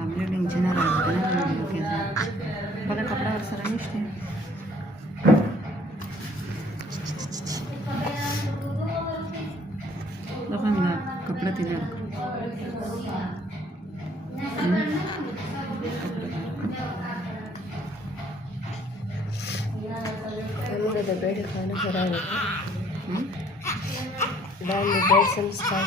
आपल्या टेन्शन राहतं ना डोक्याचं. बघा कपड्यावर सर निष्ठे बघा मी कपडा तिला the bed खाना खराब है डाल बेड संस्कार